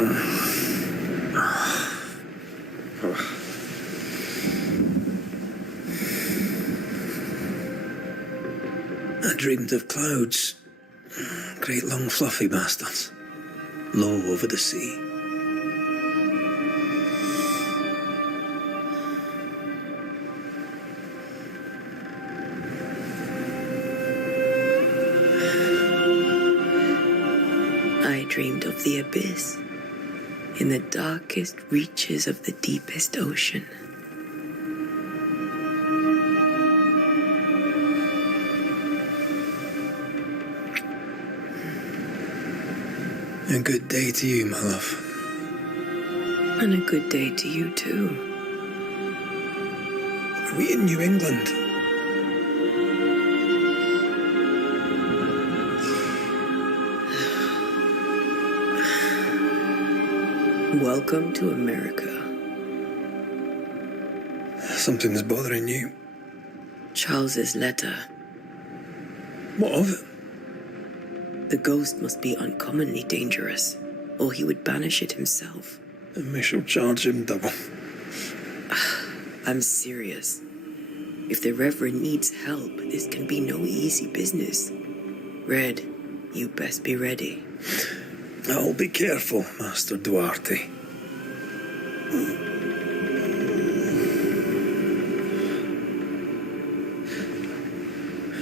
I dreamed of clouds. Great long fluffy bastards. Low over the sea. I dreamed of the abyss, in the darkest reaches of the deepest ocean. A good day to you, my love. And a good day to you, too. Are we in New England? Welcome to America. Something's bothering you. Charles's letter. What of it? The ghost must be uncommonly dangerous, or he would banish it himself. And we shall charge him double. I'm serious. If the Reverend needs help, this can be no easy business. Red, you best be ready. I'll be careful, Master Duarte.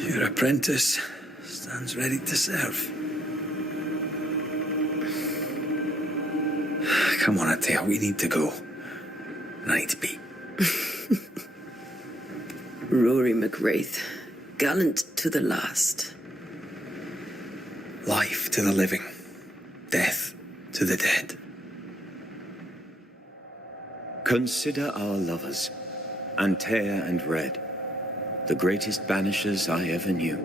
Your apprentice stands ready to serve. Come on, Atea, we need to go. And I need to be. Rory McWraith, gallant to the last. Life to the living, death to the dead. Consider our lovers, Antea and Red, the greatest banishers I ever knew.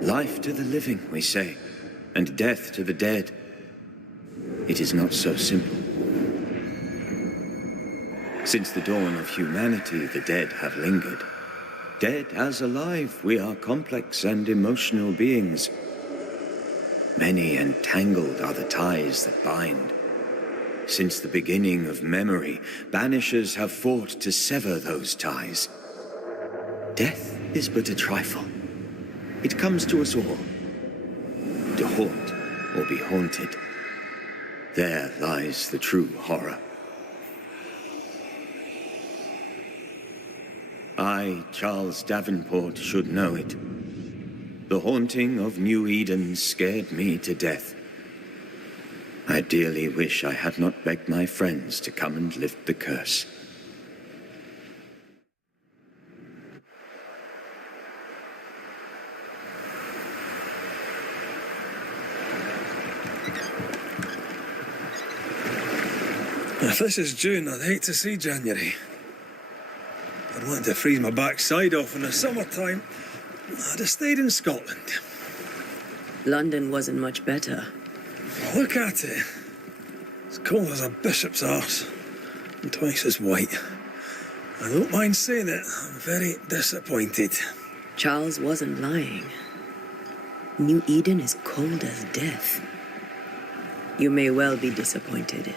Life to the living, we say, and death to the dead. It is not so simple. Since the dawn of humanity, the dead have lingered. Dead as alive, we are complex and emotional beings. Many and tangled are the ties that bind. Since the beginning of memory, banishers have fought to sever those ties. Death is but a trifle. It comes to us all. To haunt or be haunted. There lies the true horror. I, Charles Davenport, should know it. The haunting of New Eden scared me to death. I dearly wish I had not begged my friends to come and lift the curse. If this is June, I'd hate to see January. I'd want to freeze my backside off in the summertime. I'd have stayed in Scotland. London wasn't much better. Look at it. It's cold as a bishop's arse. And twice as white. I don't mind saying it, I'm very disappointed. Charles wasn't lying. New Eden is cold as death. You may well be disappointed.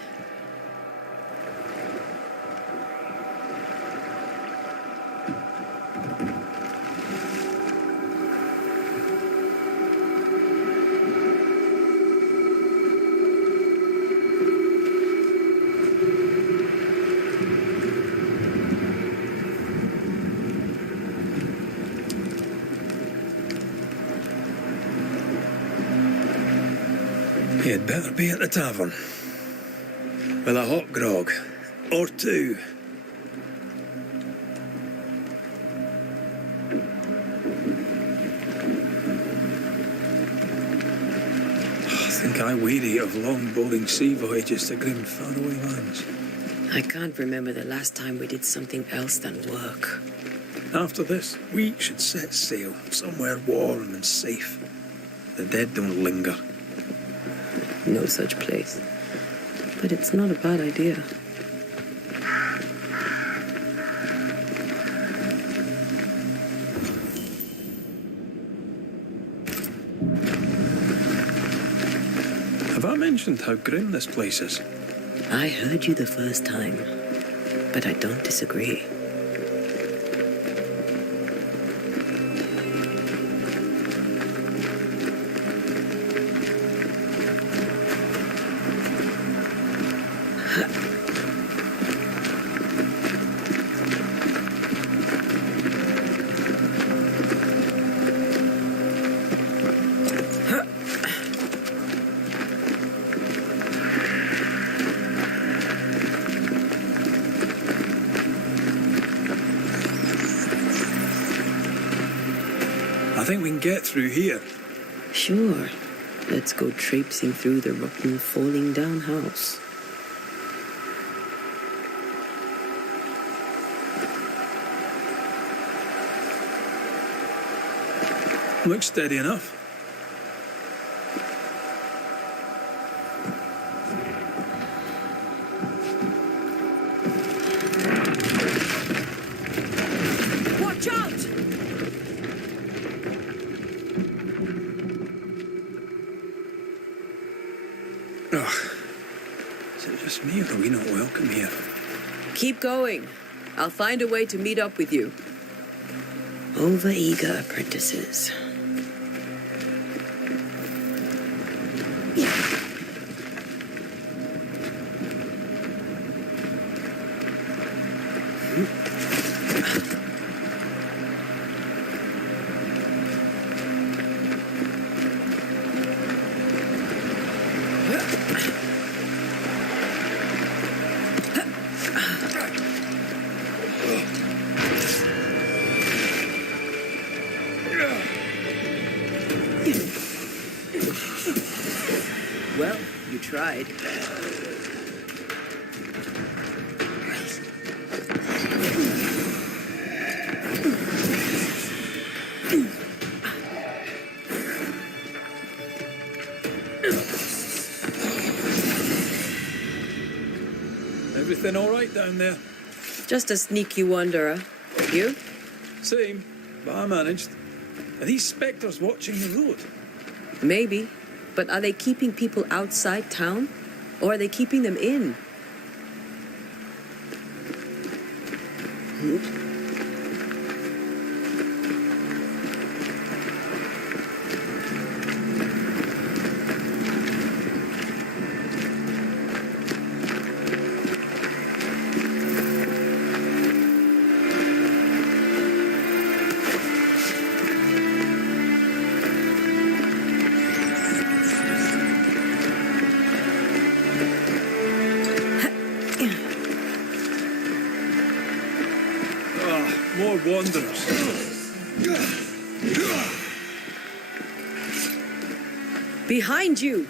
You'd better be at the tavern. With a hot grog. Or two. I think I weary of long, boring sea voyages to grim, faraway lands. I can't remember the last time we did something else than work. After this, we should set sail somewhere warm and safe. The dead don't linger. No such place. But it's not a bad idea. I mentioned how grim this place is. I heard you the first time, but I don't disagree. I think we can get through here. Sure. Let's go traipsing through the rotten, falling down house. Looks steady enough. Watch out! Ugh. Is it just me or are we not welcome here? Keep going. I'll find a way to meet up with you. Over-eager apprentices. Well, you tried. Everything all right down there? Just a sneaky wanderer. You? Same, but I managed. Are these spectres watching the road? Maybe. But are they keeping people outside town? Or are they keeping them in? More wanderers. Behind you!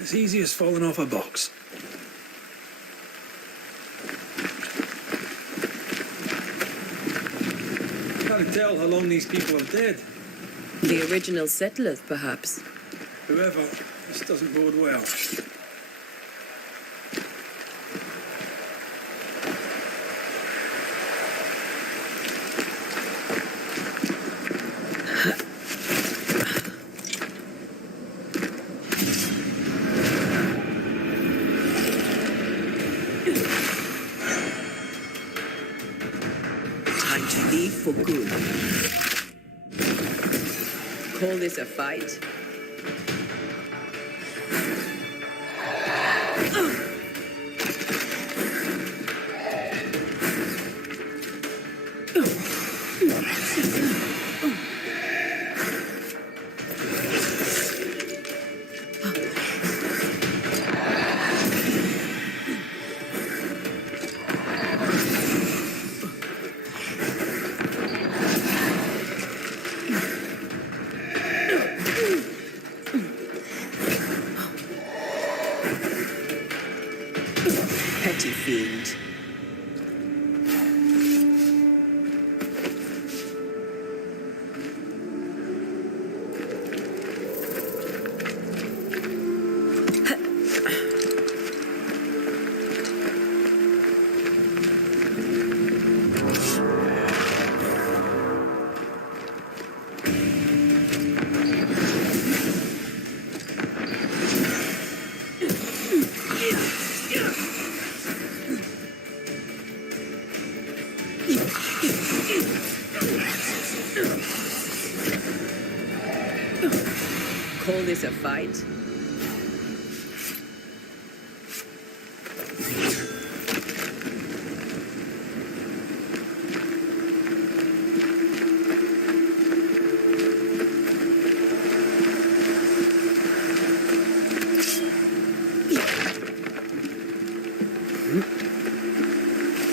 As easy as falling off a box. Can't tell how long these people are dead. The original settlers, perhaps. Whoever, this doesn't bode well. Time to leave for good. Call this a fight? Petty fiend. this a fight?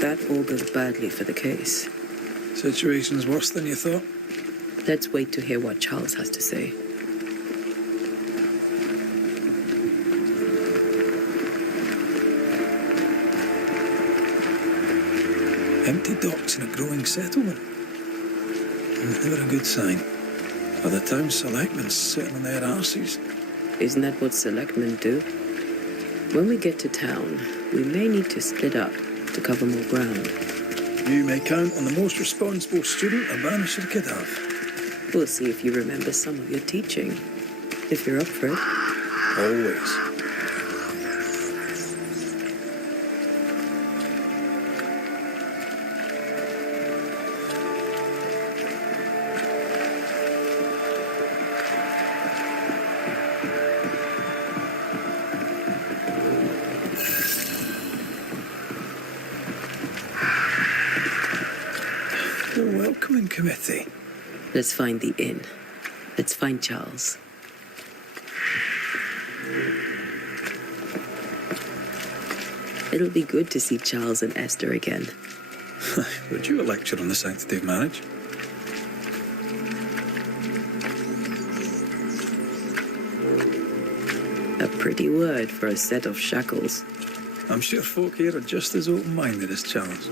That augurs badly for the case. Situation's worse than you thought. Let's wait to hear what Charles has to say. Empty docks in a growing settlement. Never a good sign. Other town selectmen sitting on their arses. Isn't that what selectmen do? When we get to town, we may need to split up to cover more ground. You may count on the most responsible student a Banisher could have. We'll see if you remember some of your teaching. If you're up for it. Always. A welcoming committee. Let's find the inn. Let's find Charles. It'll be good to see Charles and Esther again. Would you a lecture on the sanctity of marriage? A pretty word for a set of shackles. I'm sure folk here are just as open-minded as Charles.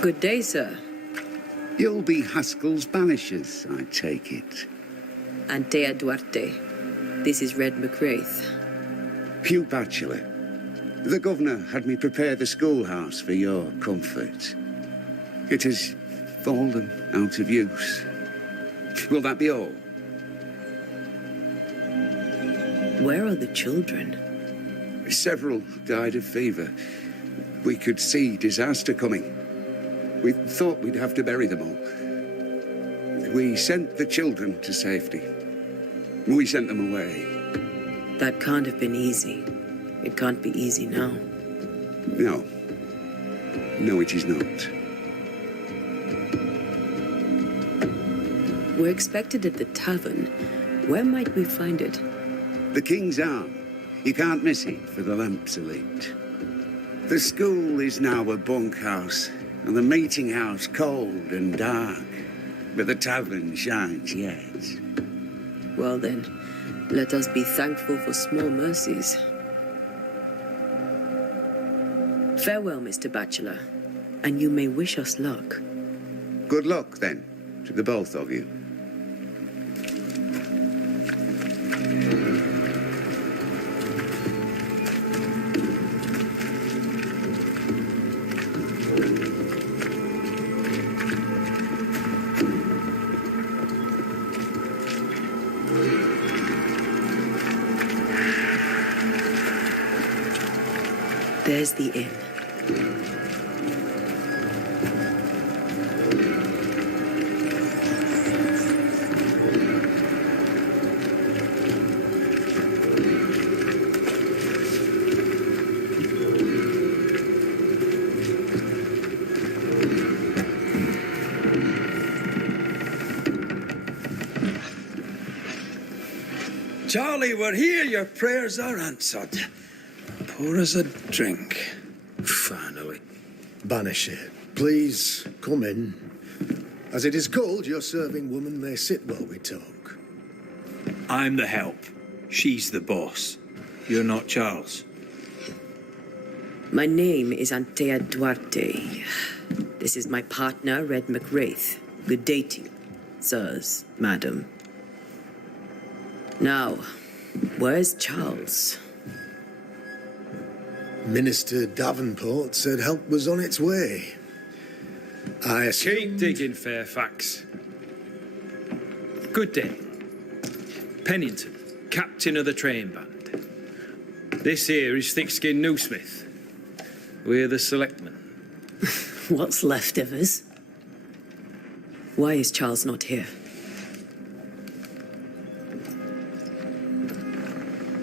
Good day, sir. You'll be Haskell's Banishers, I take it. Antea Duarte. This is Red McWraith. Hugh Batchelor. The governor had me prepare the schoolhouse for your comfort. It has fallen out of use. Will that be all? Where are the children? Several died of fever. We could see disaster coming. We thought we'd have to bury them all. We sent the children to safety. We sent them away. That can't have been easy. It can't be easy now. No. No, it is not. We're expected at the tavern. Where might we find it? The King's Arm. You can't miss it for the lamps are lit. The school is now a bunkhouse, and the meeting house cold and dark. But the tavern shines yet. Well then, let us be thankful for small mercies. Farewell, Mr. Batchelor, and you may wish us luck. Good luck, then, to the both of you. There's the inn. Charlie, we're here. Your prayers are answered. Pour us a drink. Finally. Banisher, please come in. As it is called, your serving woman may sit while we talk. I'm the help. She's the boss. You're not Charles. My name is Antea Duarte. This is my partner, Red McWraith. Good day to you, sirs, madam. Now, where's Charles? Minister Davenport said help was on its way. I assume... Keep digging, Fairfax. Good day. Pennington, captain of the train band. This here is thick-skinned Newsmith. We're the selectmen. What's left of us? Why is Charles not here?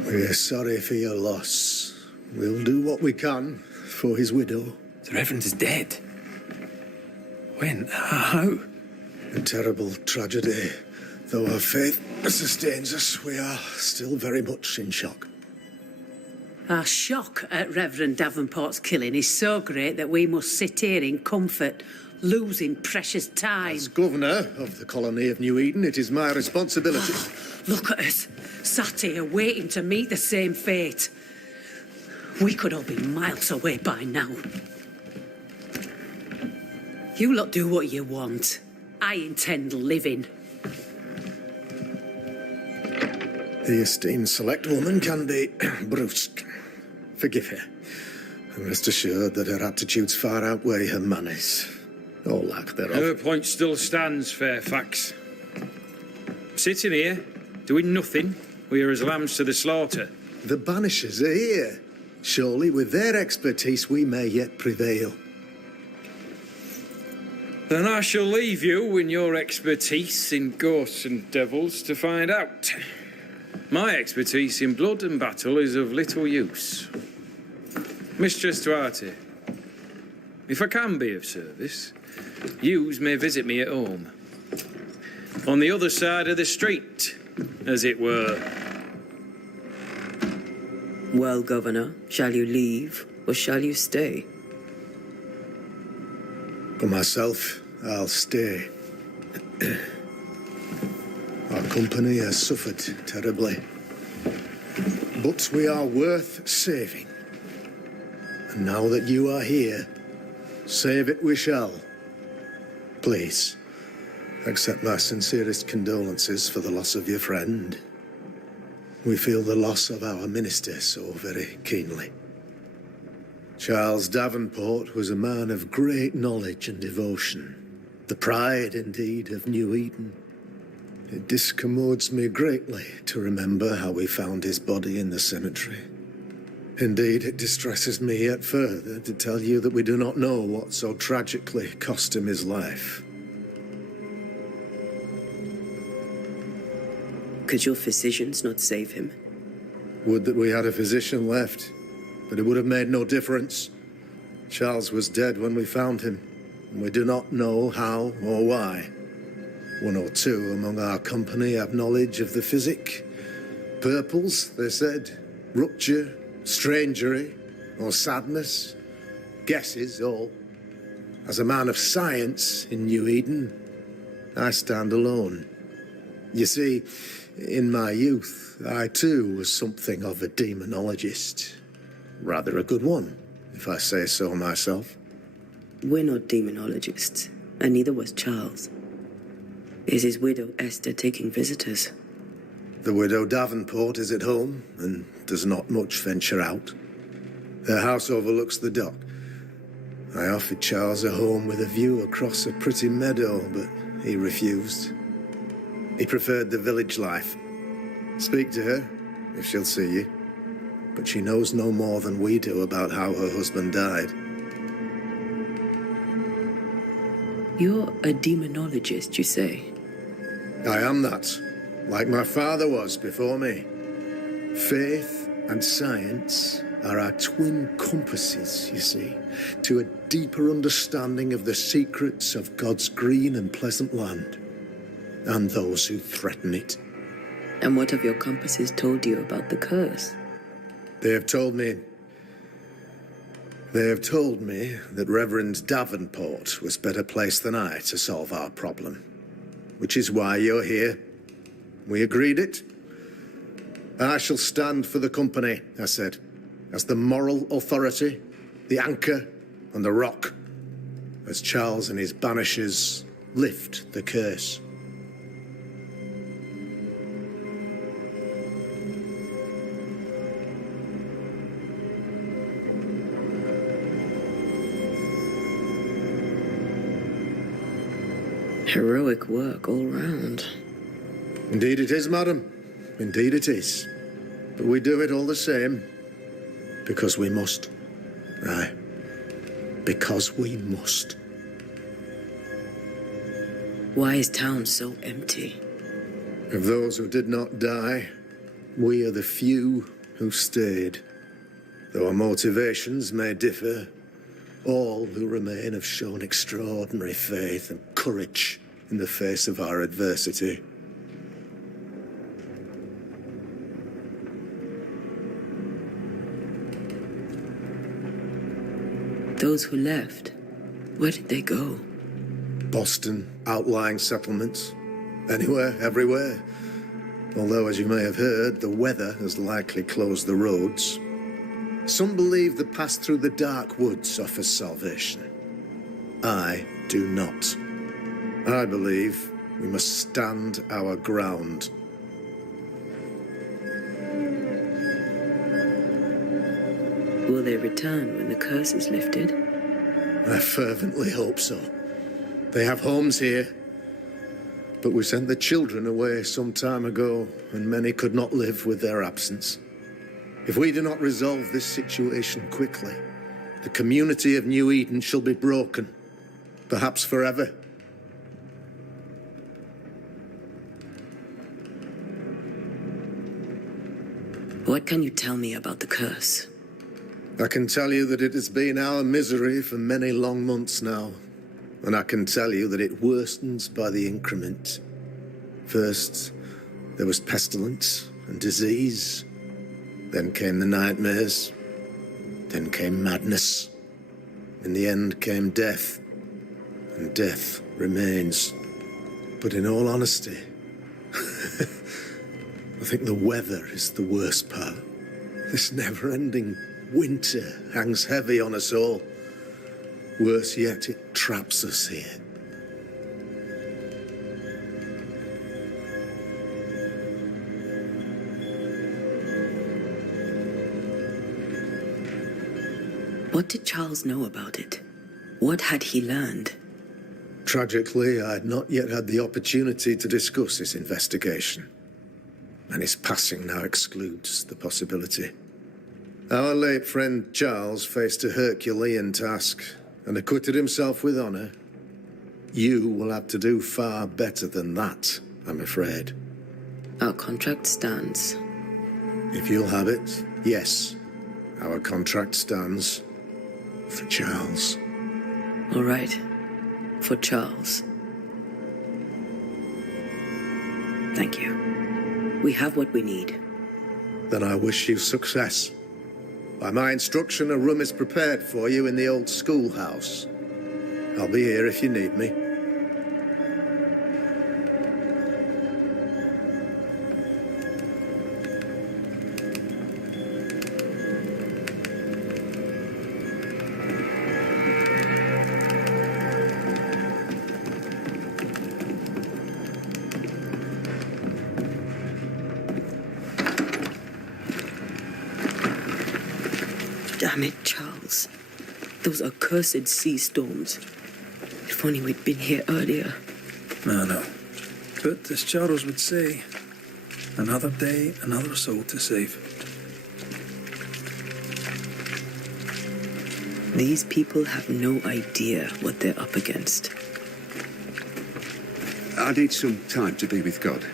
We're sorry for your loss. We'll do what we can for his widow. The Reverend is dead. When? How? A terrible tragedy. Though our faith sustains us, we are still very much in shock. Our shock at Reverend Davenport's killing is so great that we must sit here in comfort, losing precious time. As governor of the colony of New Eden, it is my responsibility. Look at us, sat here waiting to meet the same fate. We could all be miles away by now. You lot do what you want. I intend living. The esteemed select woman can be brusque. Forgive her. And rest assured that her attitudes far outweigh her manners. Or lack thereof. Her point still stands, Fairfax. Sitting here, doing nothing, we are as lambs to the slaughter. The Banishers are here. Surely, with their expertise, we may yet prevail. Then I shall leave you in your expertise in ghosts and devils to find out. My expertise in blood and battle is of little use. Mistress Duarte, if I can be of service, yous may visit me at home. On the other side of the street, as it were. Well, Governor, shall you leave or shall you stay? For myself, I'll stay. Our company has suffered terribly. But we are worth saving. And now that you are here, save it we shall. Please, accept my sincerest condolences for the loss of your friend. We feel the loss of our minister so very keenly. Charles Davenport was a man of great knowledge and devotion. The pride, indeed, of New Eden. It discommodes me greatly to remember how we found his body in the cemetery. Indeed, it distresses me yet further to tell you that we do not know what so tragically cost him his life. Could your physicians not save him? Would that we had a physician left, but it would have made no difference. Charles was dead when we found him, and we do not know how or why. One or two among our company have knowledge of the physic. Purples, they said, rupture, strangery, or sadness. Guesses, all. As a man of science in New Eden, I stand alone. You see, in my youth, I too was something of a demonologist. Rather a good one, if I say so myself. We're not demonologists, and neither was Charles. Is his widow Esther taking visitors? The widow Davenport is at home and does not much venture out. Her house overlooks the dock. I offered Charles a home with a view across a pretty meadow, but he refused. He preferred the village life. Speak to her, if she'll see you. But she knows no more than we do about how her husband died. You're a demonologist, you say? I am that, like my father was before me. Faith and science are our twin compasses, you see, to a deeper understanding of the secrets of God's green and pleasant land, and those who threaten it. And what have your compasses told you about the curse? They have told me that Reverend Davenport was better placed than I to solve our problem. Which is why you're here. We agreed it. I shall stand for the company, I said, as the moral authority, the anchor, and the rock, as Charles and his Banishers lift the curse. Heroic work all round. Indeed it is, madam. Indeed it is. But we do it all the same. Because we must. Aye. because we must. Why is town so empty? Of those who did not die, we are the few who stayed. Though our motivations may differ, all who remain have shown extraordinary faith and courage in the face of our adversity. Those who left, where did they go? Boston, outlying settlements. Anywhere, everywhere. Although, as you may have heard, the weather has likely closed the roads. Some believe the path through the dark woods offers salvation. I do not. I believe we must stand our ground. Will they return when the curse is lifted? I fervently hope so. They have homes here. But we sent the children away some time ago, and many could not live with their absence. If we do not resolve this situation quickly, the community of New Eden shall be broken, perhaps forever. What can you tell me about the curse? I can tell you that it has been our misery for many long months now, and I can tell you that it worstens by the increment. First, there was pestilence and disease. Then came the nightmares. Then came madness. In the end came death. And death remains. But in all honesty, I think the weather is the worst part. This never-ending winter hangs heavy on us all. Worse yet, it traps us here. What did Charles know about it? What had he learned? Tragically, I had not yet had the opportunity to discuss this investigation, and his passing now excludes the possibility. Our late friend Charles faced a Herculean task and acquitted himself with honor. You will have to do far better than that, I'm afraid. Our contract stands. If you'll have it, yes, our contract stands for Charles. All right. For Charles. Thank you. We have what we need. Then I wish you success. By my instruction, a room is prepared for you in the old schoolhouse. I'll be here if you need me. Damn it, Charles. Those accursed sea storms. If only we'd been here earlier. No. But as Charles would say, another day, another soul to save. These people have no idea what they're up against. I need some time to be with God.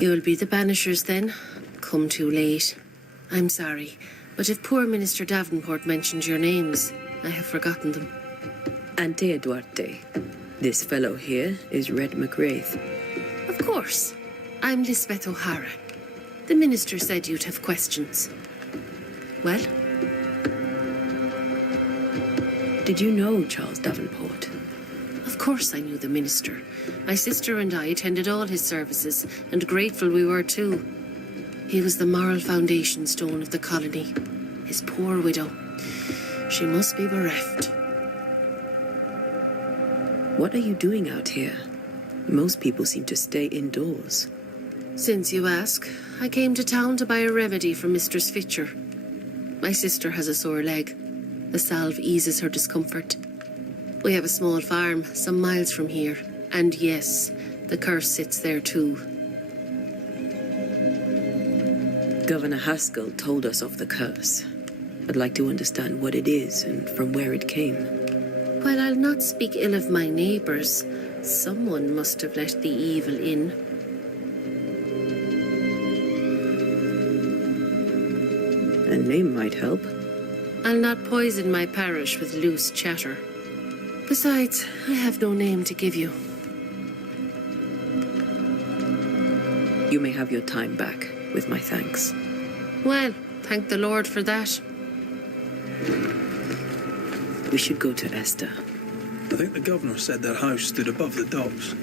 You'll be the Banishers then? Come too late. I'm sorry, but if poor Minister Davenport mentioned your names, I have forgotten them. Antea Duarte. This fellow here is Red McWraith. Of course. I'm Lisbeth O'Hara. The Minister said you'd have questions. Well? Did you know Charles Davenport? Of course I knew the Minister. My sister and I attended all his services, and grateful we were too. He was the moral foundation stone of the colony. His poor widow. She must be bereft. What are you doing out here? Most people seem to stay indoors. Since you ask, I came to town to buy a remedy for Mistress Fitcher. My sister has a sore leg. The salve eases her discomfort. We have a small farm some miles from here. And yes, the curse sits there too. Governor Haskell told us of the curse. I'd like to understand what it is and from where it came. While I'll not speak ill of my neighbours, someone must have let the evil in. A name might help. I'll not poison my parish with loose chatter. Besides, I have no name to give you. You may have your time back, with my thanks. Well, thank the Lord for that. We should go to Esther. I think the governor said their house stood above the docks.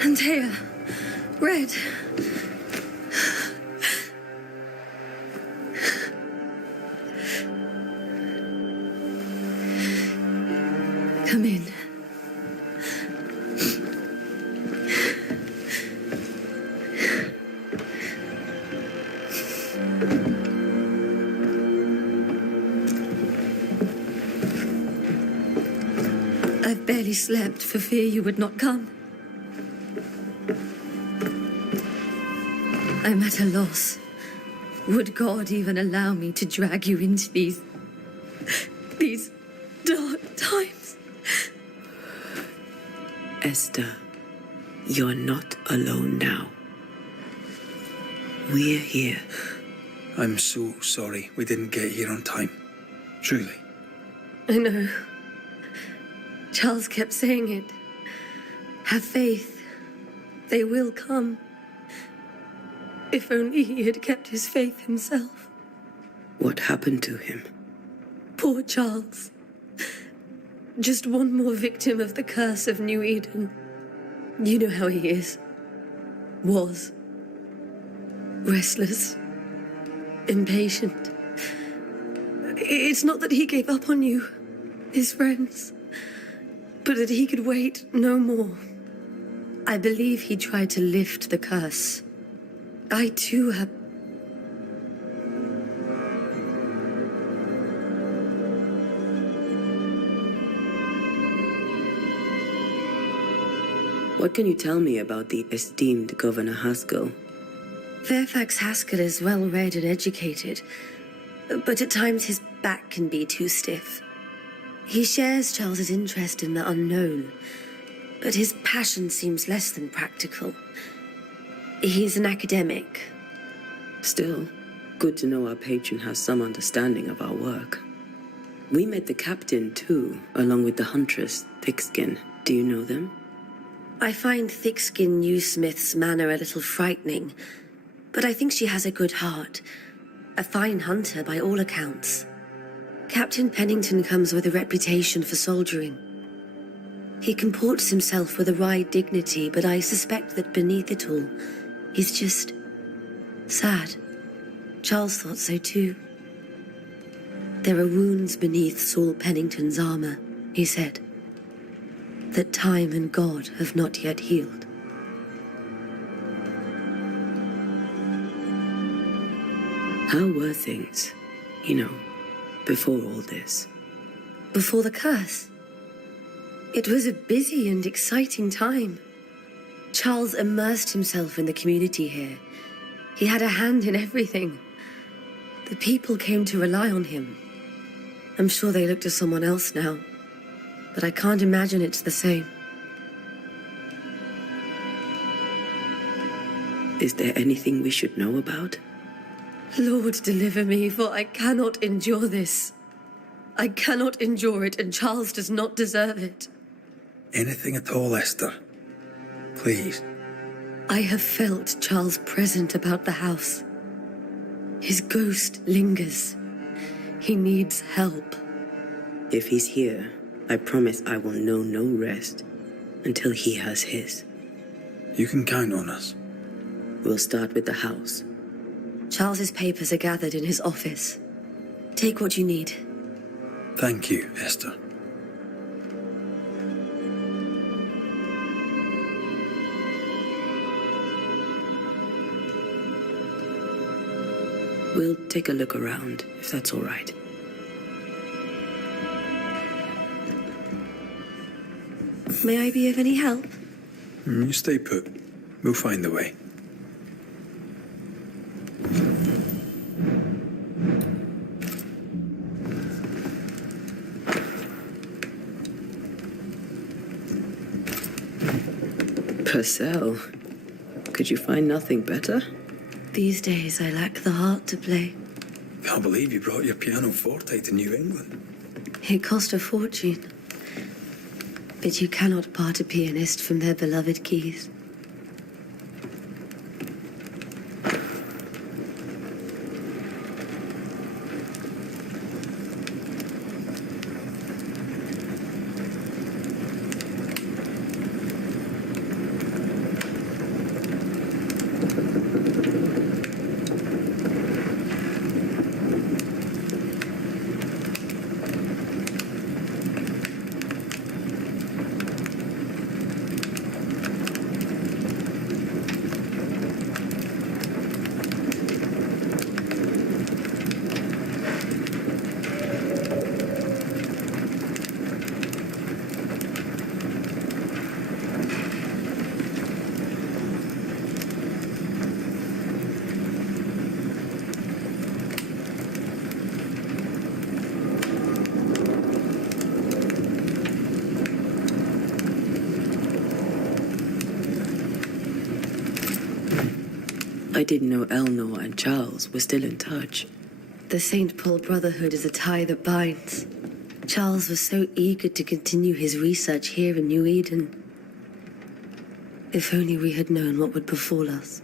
Antea, Red. Come in. I've barely slept for fear you would not come. I'm at a loss. Would God even allow me to drag you into these dark times? Esther, you're not alone now. We're here. I'm so sorry we didn't get here on time. Truly. I know. Charles kept saying it. Have faith. They will come. If only he had kept his faith himself. What happened to him? Poor Charles. Just one more victim of the curse of New Eden. You know how he is. Was. Restless. Impatient. It's not that he gave up on you, his friends, but that he could wait no more. I believe he tried to lift the curse. I too have... What can you tell me about the esteemed Governor Haskell? Fairfax Haskell is well read and educated, but at times his back can be too stiff. He shares Charles's interest in the unknown, but his passion seems less than practical. He's an academic. Still, good to know our patron has some understanding of our work. We met the captain, too, along with the huntress, Thickskin. Do you know them? I find Thickskin Newsmith's manner a little frightening, but I think she has a good heart. A fine hunter by all accounts. Captain Pennington comes with a reputation for soldiering. He comports himself with a wry dignity, but I suspect that beneath it all, he's just sad. Charles thought so too. There are wounds beneath Saul Pennington's armor, he said, that time and God have not yet healed. How were things, before all this? Before the curse? It was a busy and exciting time. Charles immersed himself in the community here. He had a hand in everything. The people came to rely on him. I'm sure they look to someone else now, but I can't imagine it's the same. Is there anything we should know about? Lord, deliver me, for I cannot endure this. I cannot endure it, and Charles does not deserve it. Anything at all, Esther. Please. I have felt Charles present about the house. His ghost lingers. He needs help. If he's here, I promise I will know no rest until he has his. You can count on us. We'll start with the house. Charles's papers are gathered in his office. Take what you need. Thank you, Esther. We'll take a look around, if that's all right. May I be of any help? You stay put. We'll find the way. Purcell, could you find nothing better? These days, I lack the heart to play. Can't believe you brought your pianoforte to New England. It cost a fortune. But you cannot part a pianist from their beloved keys. I didn't know Eleanor and Charles were still in touch. The St. Paul Brotherhood is a tie that binds. Charles was so eager to continue his research here in New Eden. If only we had known what would befall us.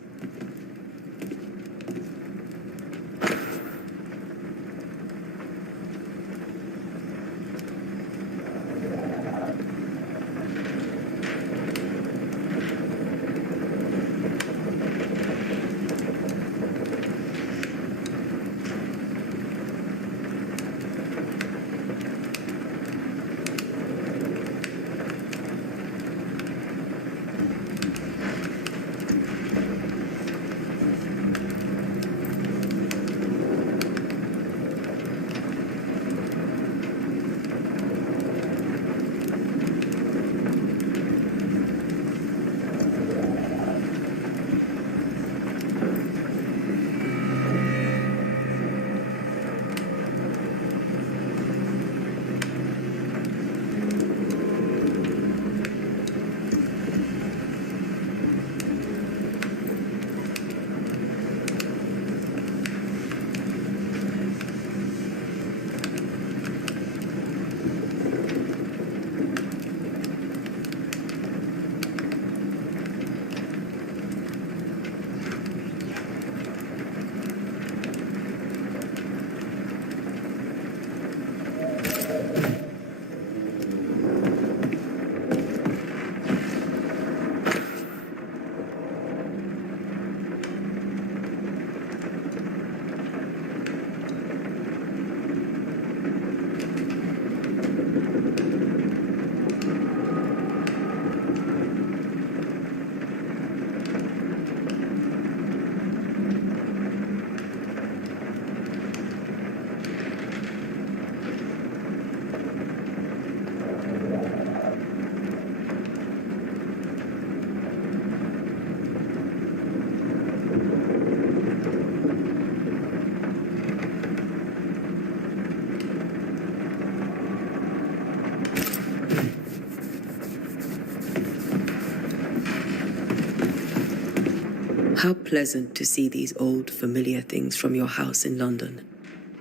How pleasant to see these old, familiar things from your house in London.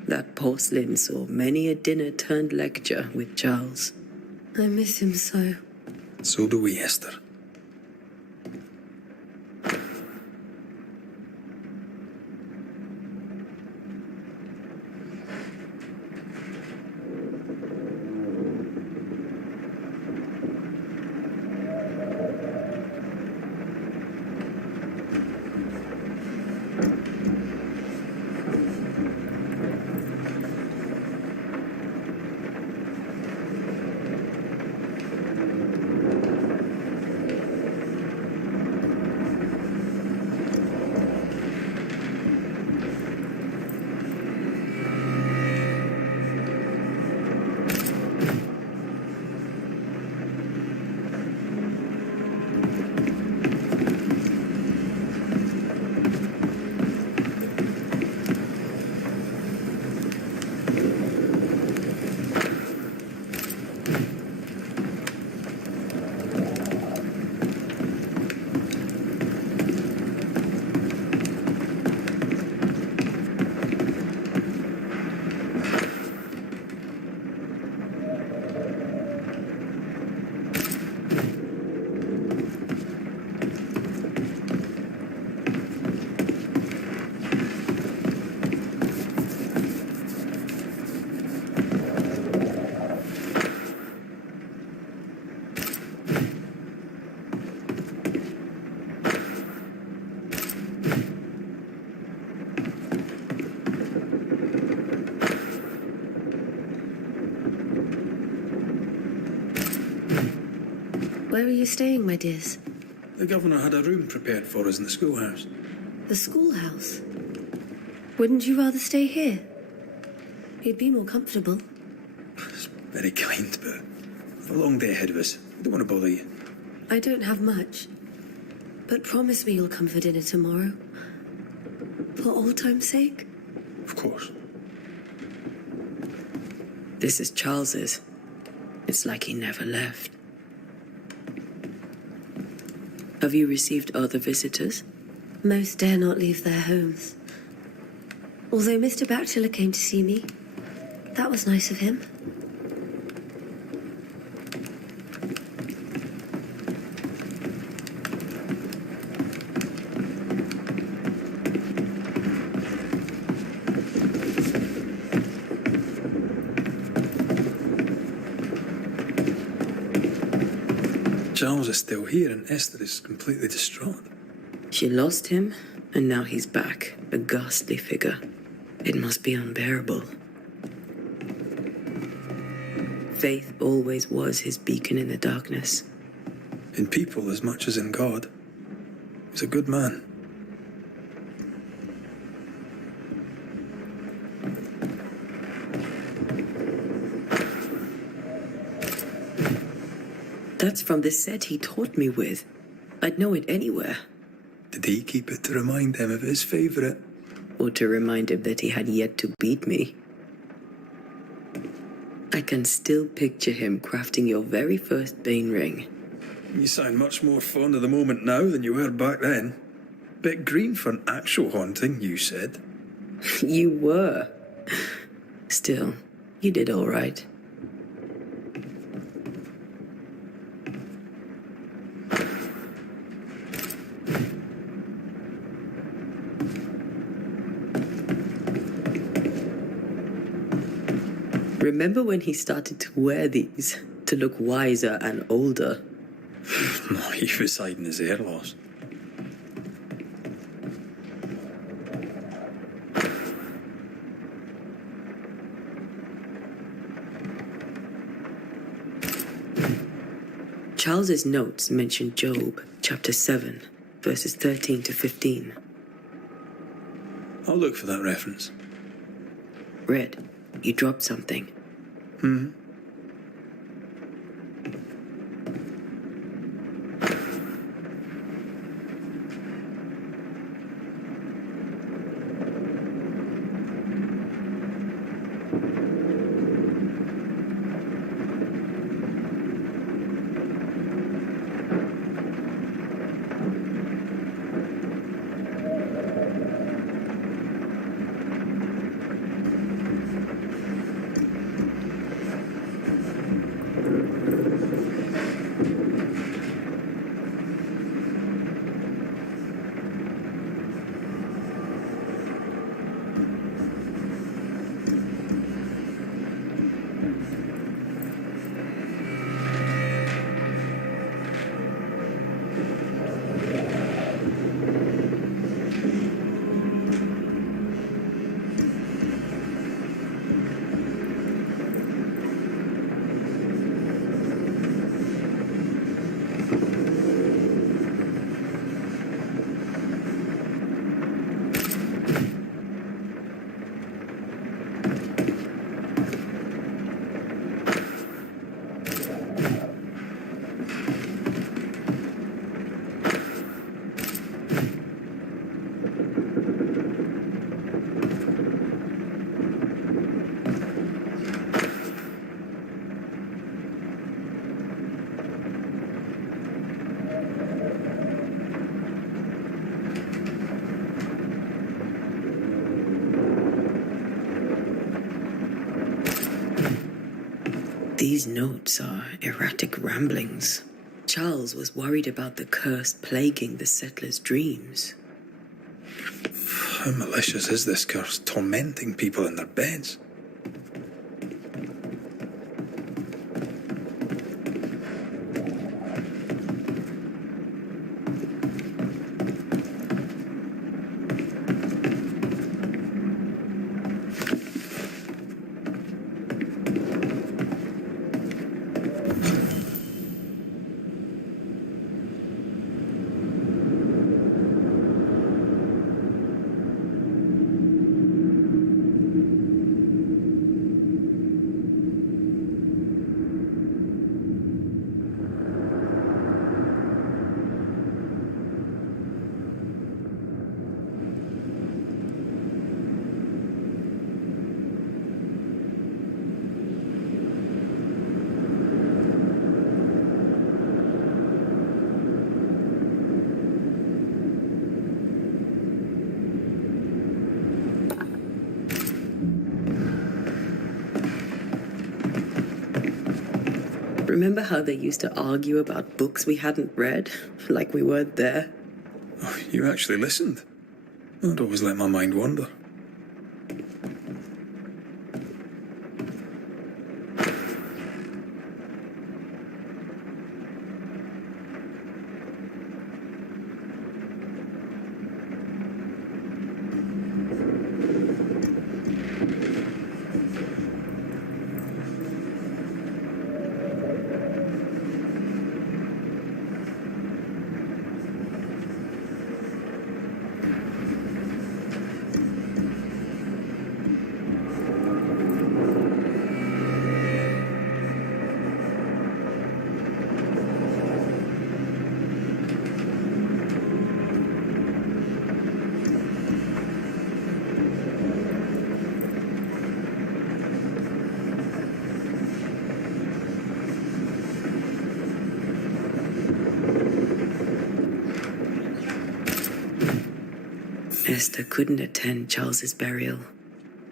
That porcelain saw many a dinner-turned-lecture with Charles. I miss him so. So do we, Esther. Where are you staying, my dears? The governor had a room prepared for us in the schoolhouse. The schoolhouse? Wouldn't you rather stay here? You'd be more comfortable. It's very kind, but we've a long day ahead of us. I don't want to bother you. I don't have much. But promise me you'll come for dinner tomorrow. For old time's sake. Of course. This is Charles's. It's like he never left. Have you received other visitors? Most dare not leave their homes. Although Mr. Bachelor came to see me. That was nice of him. Charles is still here and Esther is completely distraught. She lost him, and now he's back, a ghastly figure. It must be unbearable. Faith always was his beacon in the darkness. In people as much as in God. He's a good man. That's from the set he taught me with. I'd know it anywhere. Did he keep it to remind him of his favourite? Or to remind him that he had yet to beat me. I can still picture him crafting your very first Bane ring. You sound much more fond of the moment now than you were back then. Bit green for an actual haunting, you said. You were. Still, you did all right. Remember when he started to wear these to look wiser and older? No, he was hiding his hair loss. Charles's notes mention Job, chapter 7, verses 13 to 15. I'll look for that reference. Red, you dropped something. These notes are erratic ramblings. Charles was worried about the curse plaguing the settlers' dreams. How malicious is this curse, tormenting people in their beds? Remember how they used to argue about books we hadn't read? Like we weren't there? Oh, you actually listened. I'd always let my mind wander. Esther couldn't attend Charles's burial.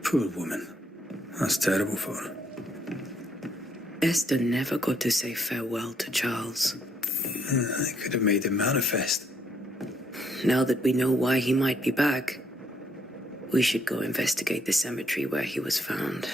Poor woman. That's terrible for her. Esther never got to say farewell to Charles. I could have made him manifest. Now that we know why he might be back, we should go investigate the cemetery where he was found.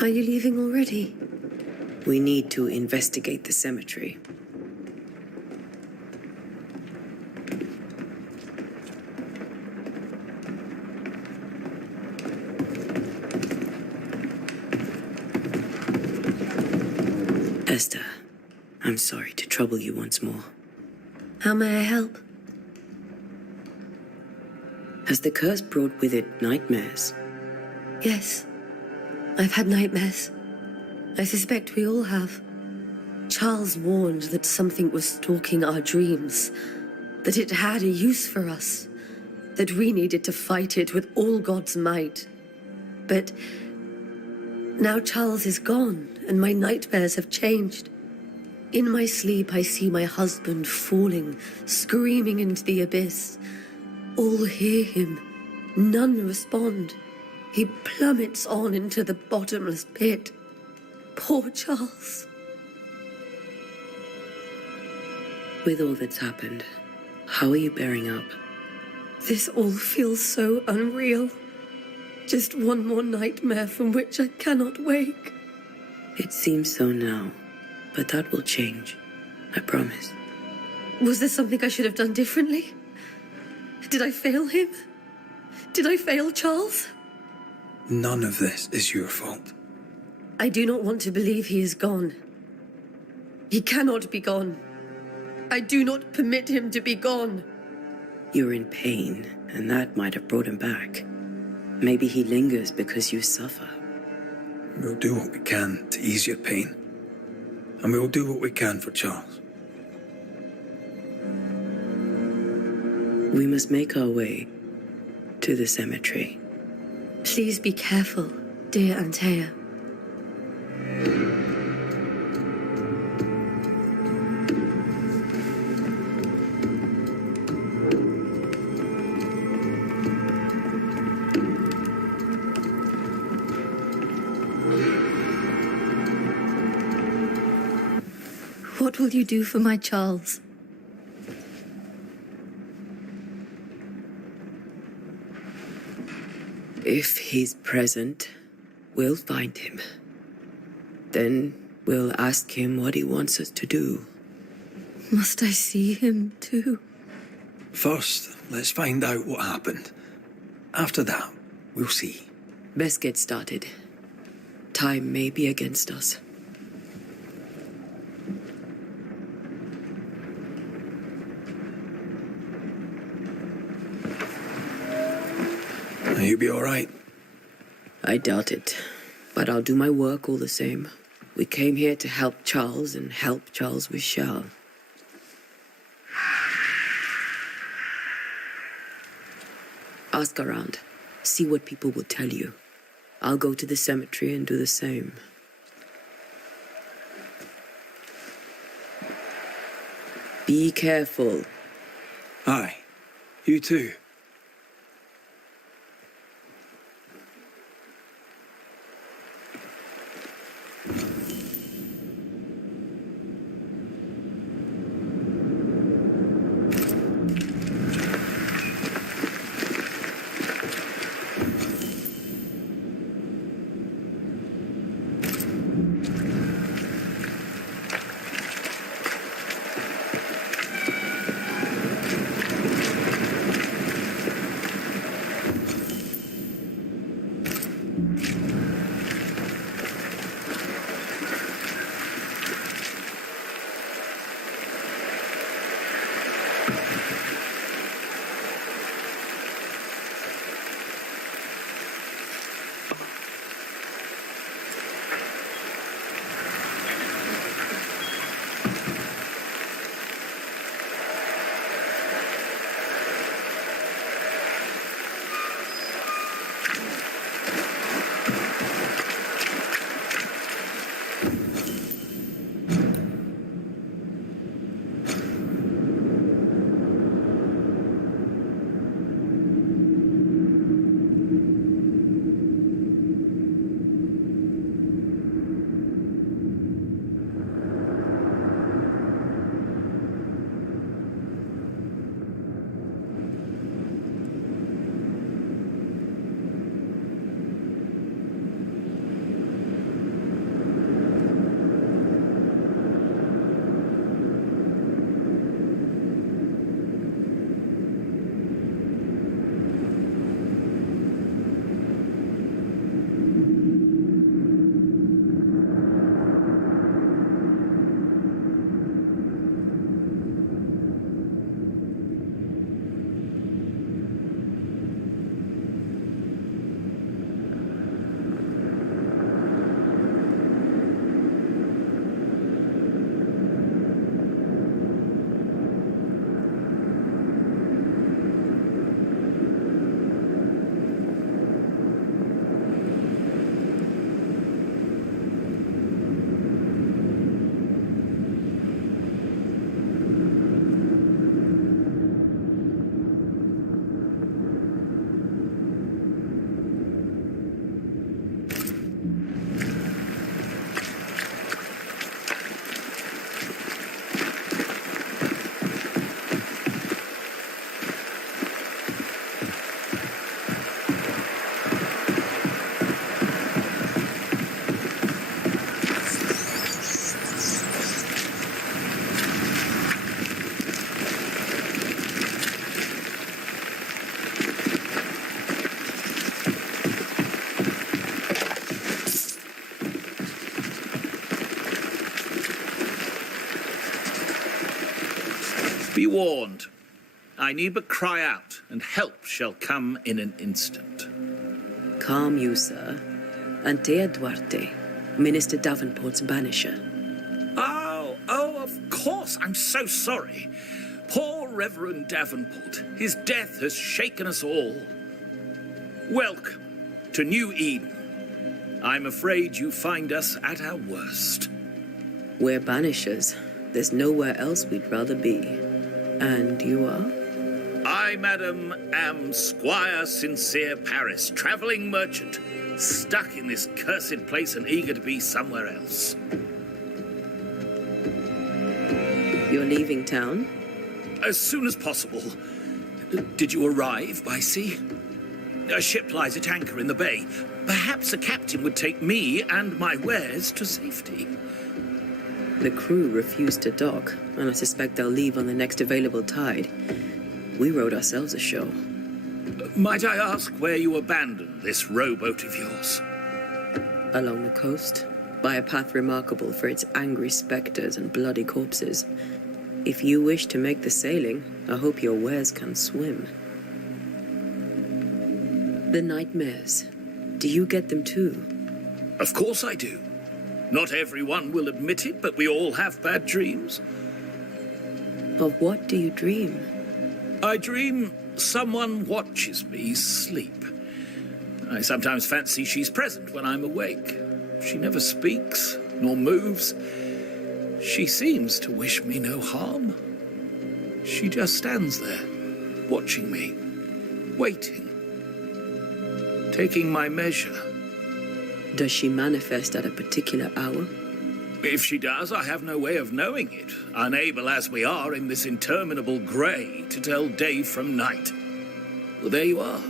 Are you leaving already? We need to investigate the cemetery. Esther, I'm sorry to trouble you once more. How may I help? Has the curse brought with it nightmares? Yes. I've had nightmares. I suspect we all have. Charles warned that something was stalking our dreams, that it had a use for us, that we needed to fight it with all God's might. But now Charles is gone, and my nightmares have changed. In my sleep, I see my husband falling, screaming into the abyss. All hear him. None respond. He plummets on into the bottomless pit. Poor Charles. With all that's happened, how are you bearing up? This all feels so unreal. Just one more nightmare from which I cannot wake. It seems so now, but that will change. I promise. Was there something I should have done differently? Did I fail him? Did I fail Charles? None of this is your fault. I do not want to believe he is gone. He cannot be gone. I do not permit him to be gone. You're in pain, and that might have brought him back. Maybe he lingers because you suffer. We'll do what we can to ease your pain. And we'll do what we can for Charles. We must make our way to the cemetery. Please be careful, dear Antea. What will you do for my Charles? If he's present, we'll find him. Then we'll ask him what he wants us to do. Must I see him too? First, let's find out what happened. After that, we'll see. Best get started. Time may be against us. You'll be all right. I doubt it. But I'll do my work all the same. We came here to help Charles, and help Charles we shall. Ask around. See what people will tell you. I'll go to the cemetery and do the same. Be careful. Aye. You too. Be warned. I need but cry out, and help shall come in an instant. Calm you, sir. Antea Duarte, Minister Davenport's banisher. Oh, of course. I'm so sorry. Poor Reverend Davenport. His death has shaken us all. Welcome to New Eden. I'm afraid you find us at our worst. We're banishers. There's nowhere else we'd rather be. And you are? I, madam, am Squire Sincere Paris, travelling merchant, stuck in this cursed place and eager to be somewhere else. You're leaving town? As soon as possible. Did you arrive by sea? A ship lies at anchor in the bay. Perhaps a captain would take me and my wares to safety. The crew refused to dock, and I suspect they'll leave on the next available tide. We rowed ourselves ashore. Might I ask where you abandoned this rowboat of yours? Along the coast, by a path remarkable for its angry spectres and bloody corpses. If you wish to make the sailing, I hope your wares can swim. The nightmares, do you get them too? Of course I do. Not everyone will admit it, but we all have bad dreams. Of what do you dream? I dream someone watches me sleep. I sometimes fancy she's present when I'm awake. She never speaks, nor moves. She seems to wish me no harm. She just stands there, watching me, waiting, taking my measure. Does she manifest at a particular hour? If she does, I have no way of knowing it, unable as we are in this interminable grey to tell day from night. Well, there you are.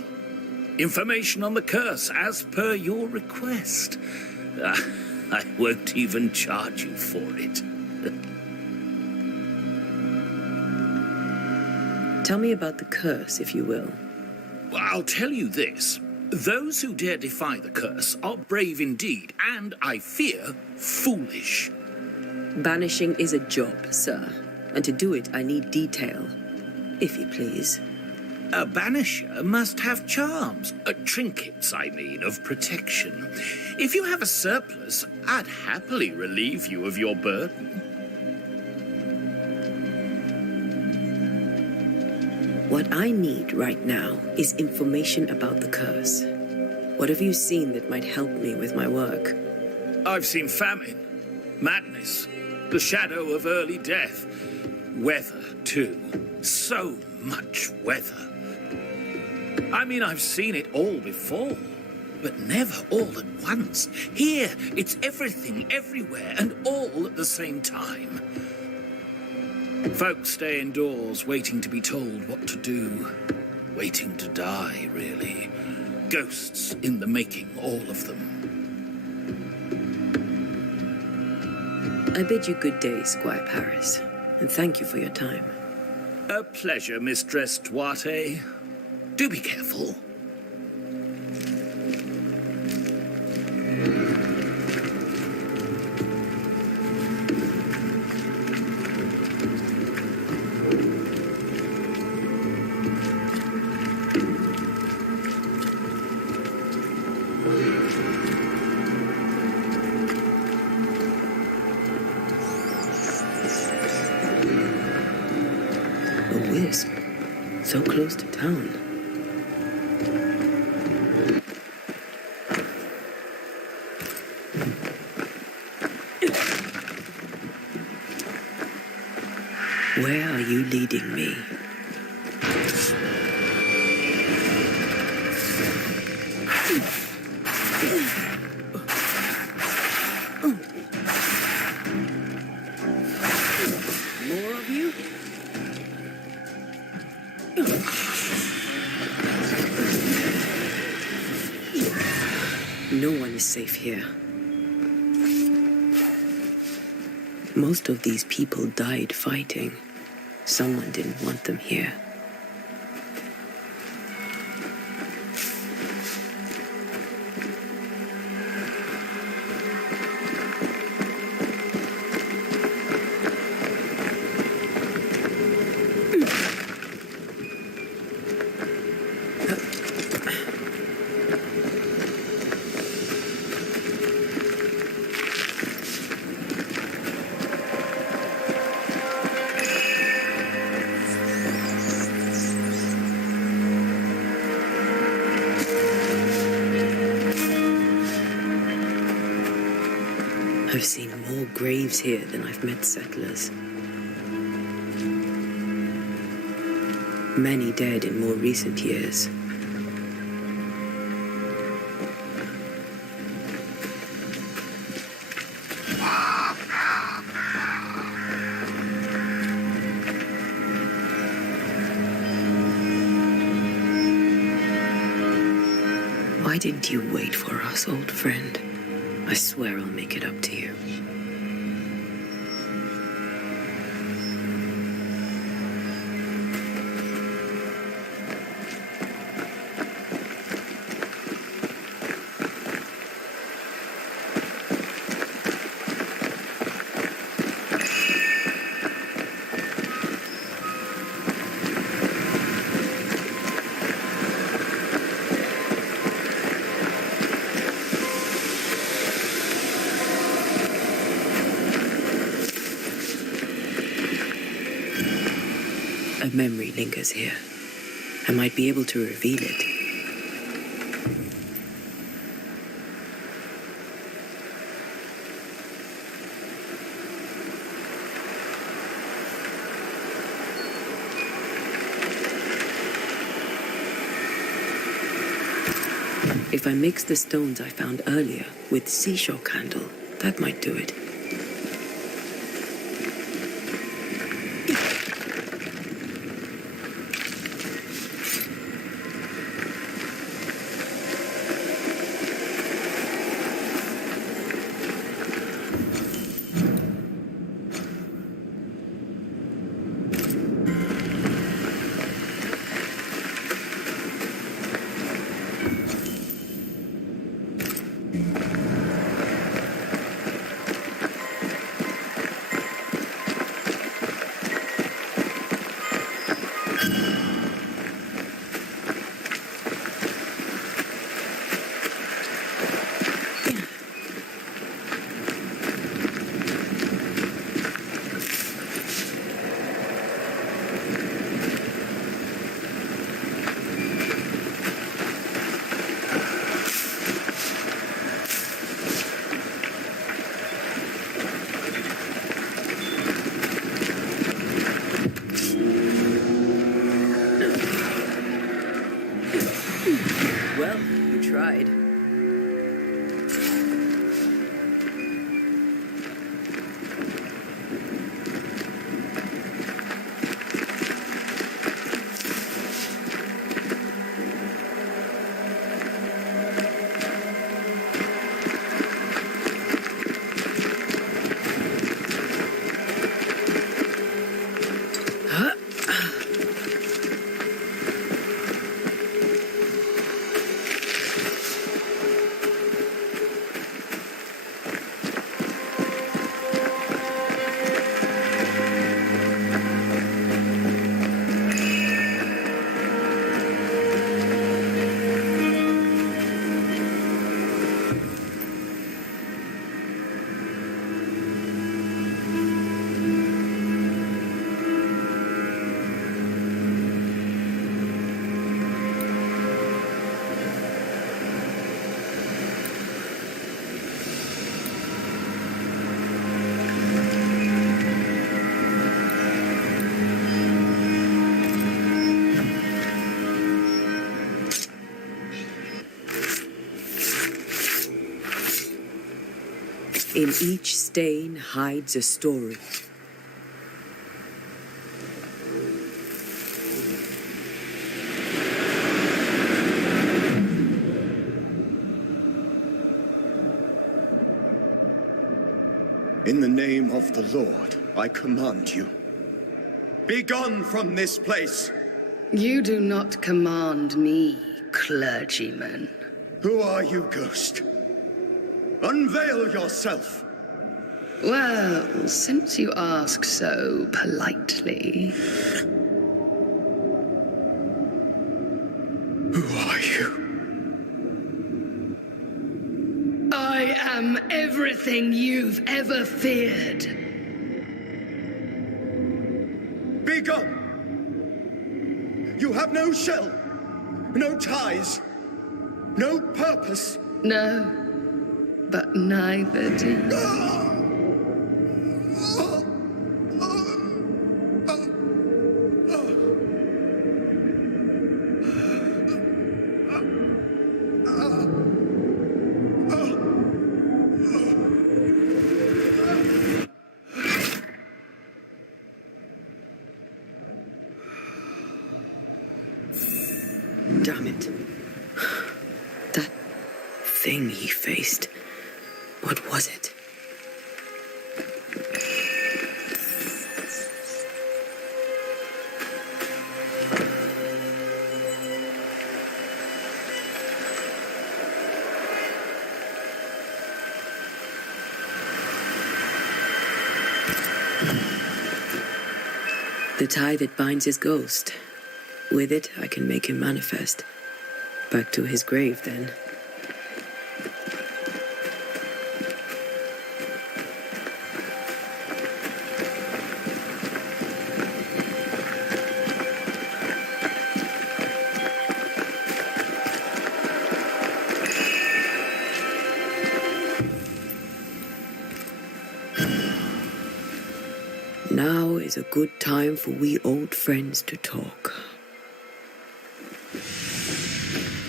Information on the curse, as per your request. I won't even charge you for it. Tell me about the curse, if you will. Well, I'll tell you this. Those who dare defy the curse are brave indeed, and, I fear, foolish. Banishing is a job, sir. And to do it, I need detail. If you please. A banisher must have charms, trinkets, I mean, of protection. If you have a surplus, I'd happily relieve you of your burden. What I need right now is information about the curse. What have you seen that might help me with my work? I've seen famine, madness, the shadow of early death, weather, too. So much weather. I mean, I've seen it all before, but never all at once. Here, it's everything, everywhere, and all at the same time. Folks stay indoors, waiting to be told what to do. Waiting to die, really. Ghosts in the making, all of them. I bid you good day, Squire Paris, and thank you for your time. A pleasure, Mistress Duarte. Do be careful. A wisp, so close to town. Where are you leading me? More of you? No one is safe here. Most of these people died fighting. Someone didn't want them here. I've seen more graves here than I've met settlers. Many dead in more recent years. Why didn't you wait for us, old friend? I swear I'll make it up to you. memory lingers here. I might be able to reveal it. If I mix the stones I found earlier with seashore candle, that might do it. Well, you tried. In each stain hides a story. In the name of the Lord, I command you. Be gone from this place! You do not command me, clergyman. Who are you, ghost? Unveil yourself! Well, since you ask so politely... Who are you? I am everything you've ever feared. Be gone! You have no shell, no ties, no purpose. No, but neither do you. Damn it. That thing he faced. What was it? The tie that binds his ghost. With it, I can make him manifest. Back to his grave, then. is a good time for we old friends to talk.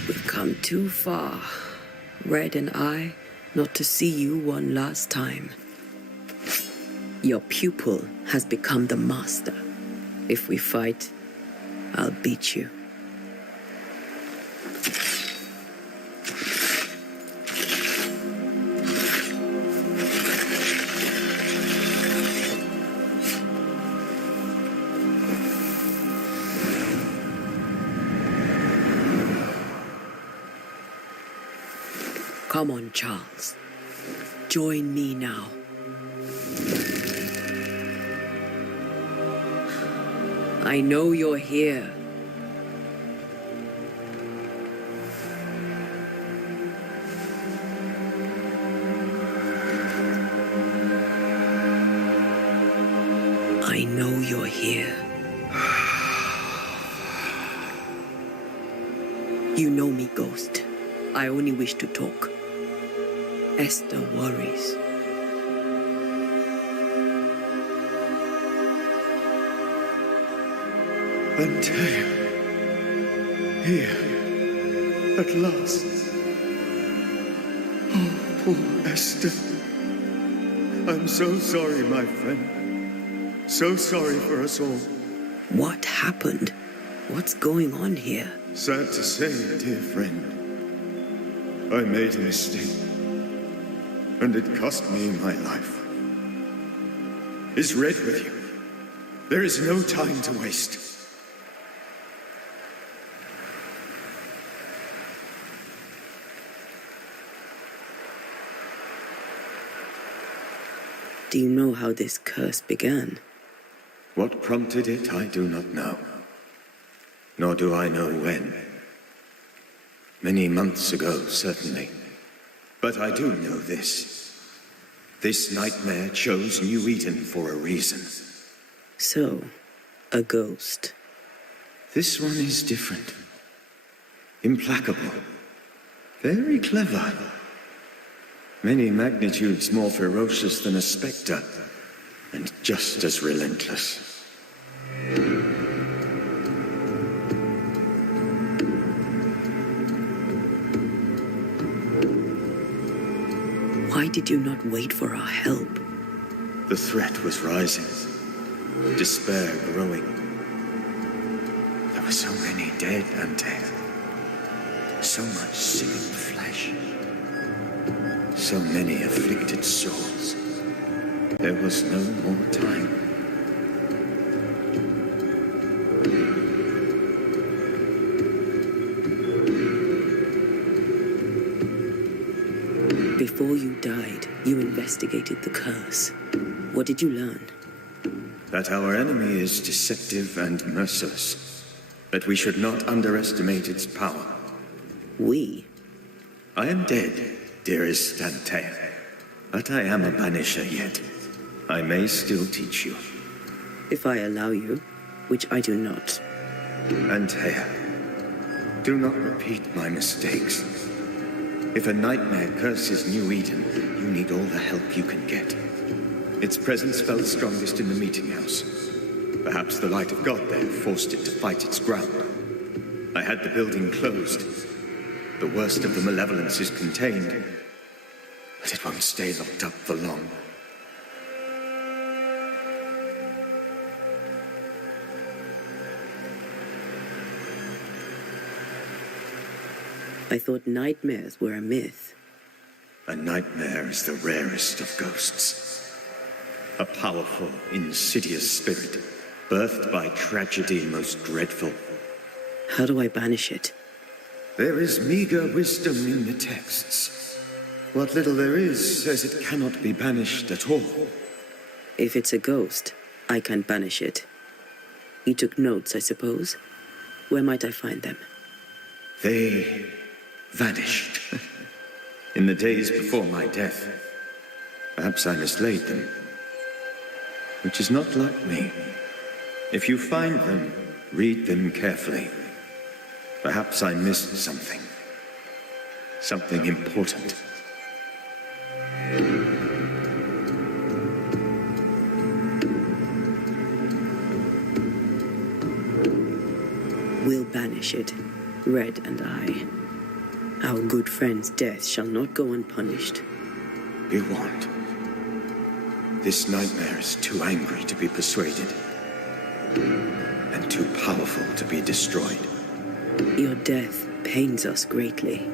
We've come too far, Red and I, not to see you one last time. Your pupil has become the master. If we fight, I'll beat you. Come on, Charles. Join me now. I know you're here. I know you're here. You know me, Ghost. I only wish to talk. Esther worries. Antea. Here. At last. Oh, poor Esther. I'm so sorry, my friend. So sorry for us all. What happened? What's going on here? Sad to say, dear friend. I made a mistake. And it cost me my life. Is Red with you? There is no time to waste. Do you know how this curse began? What prompted it, I do not know. Nor do I know when. Many months ago, certainly. But I do know this. This nightmare chose New Eden for a reason. So, a ghost. This one is different. Implacable. Very clever. Many magnitudes more ferocious than a spectre, and just as relentless. Why did you not wait for our help? The threat was rising. Despair growing. There were so many dead, Antea. So much seared flesh. So many afflicted souls. There was no more time. Before you died, you investigated the curse. What did you learn? That our enemy is deceptive and merciless. That we should not underestimate its power. We? I am dead, dearest Antea. But I am a Banisher yet. I may still teach you. If I allow you, which I do not. Antea, do not repeat my mistakes. If a nightmare curses New Eden, you need all the help you can get. Its presence felt strongest in the meeting house. Perhaps the light of God there forced it to fight its ground. I had the building closed. The worst of the malevolence is contained, but it won't stay locked up for long. I thought nightmares were a myth. A nightmare is the rarest of ghosts. A powerful, insidious spirit, birthed by tragedy most dreadful. How do I banish it? There is meager wisdom in the texts. What little there is says it cannot be banished at all. If it's a ghost, I can't banish it. You took notes, I suppose? Where might I find them? They vanished. In the days before my death. Perhaps I mislaid them. Which is not like me. If you find them, read them carefully. Perhaps I missed something. Something important. finish it, Red and I. Our good friend's death shall not go unpunished. You won't. This nightmare is too angry to be persuaded, and too powerful to be destroyed. Your death pains us greatly.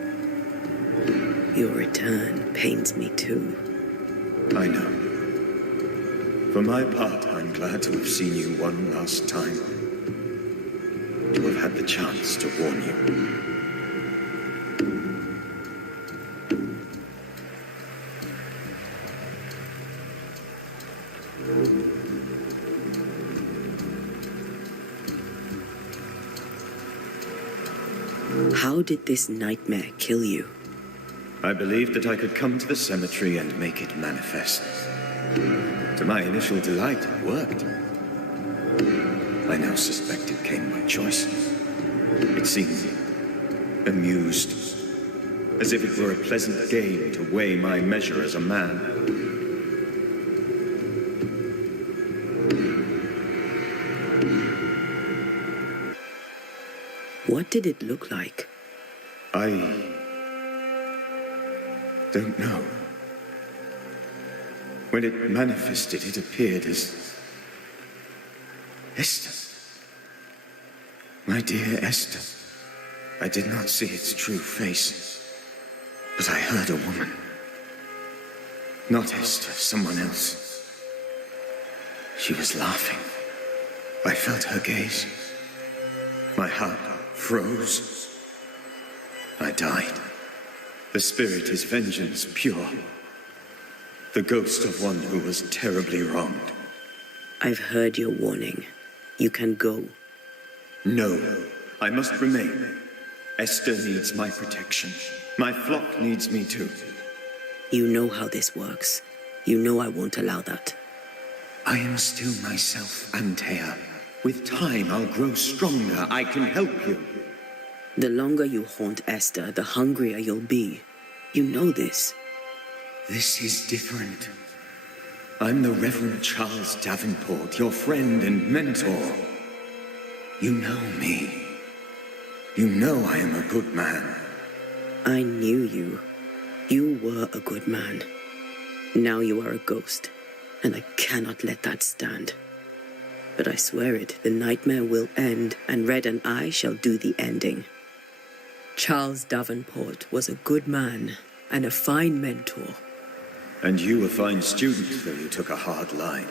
Your return pains me too. I know. For my part, I'm glad to have seen you one last time. To have had the chance to warn you. How did this nightmare kill you? I believed that I could come to the cemetery and make it manifest. To my initial delight, it worked. I now suspect it came by choice. It seemed amused, as if it were a pleasant game to weigh my measure as a man. What did it look like? I don't know. When it manifested, it appeared as Esther. My dear Esther. I did not see its true face, but I heard a woman. Not Esther, someone else. She was laughing. I felt her gaze. My heart froze. I died. The spirit is vengeance pure. The ghost of one who was terribly wronged. I've heard your warning. You can go. No, I must remain. Esther needs my protection. My flock needs me too. You know how this works. You know I won't allow that. I am still myself, Antea. With time, I'll grow stronger. I can help you. The longer you haunt Esther, the hungrier you'll be. You know this. This is different. I'm the Reverend Charles Davenport, your friend and mentor. You know me. You know I am a good man. I knew you. You were a good man. Now you are a ghost, and I cannot let that stand. But I swear it, the nightmare will end, and Red and I shall do the ending. Charles Davenport was a good man and a fine mentor. And you a fine student, though you took a hard line.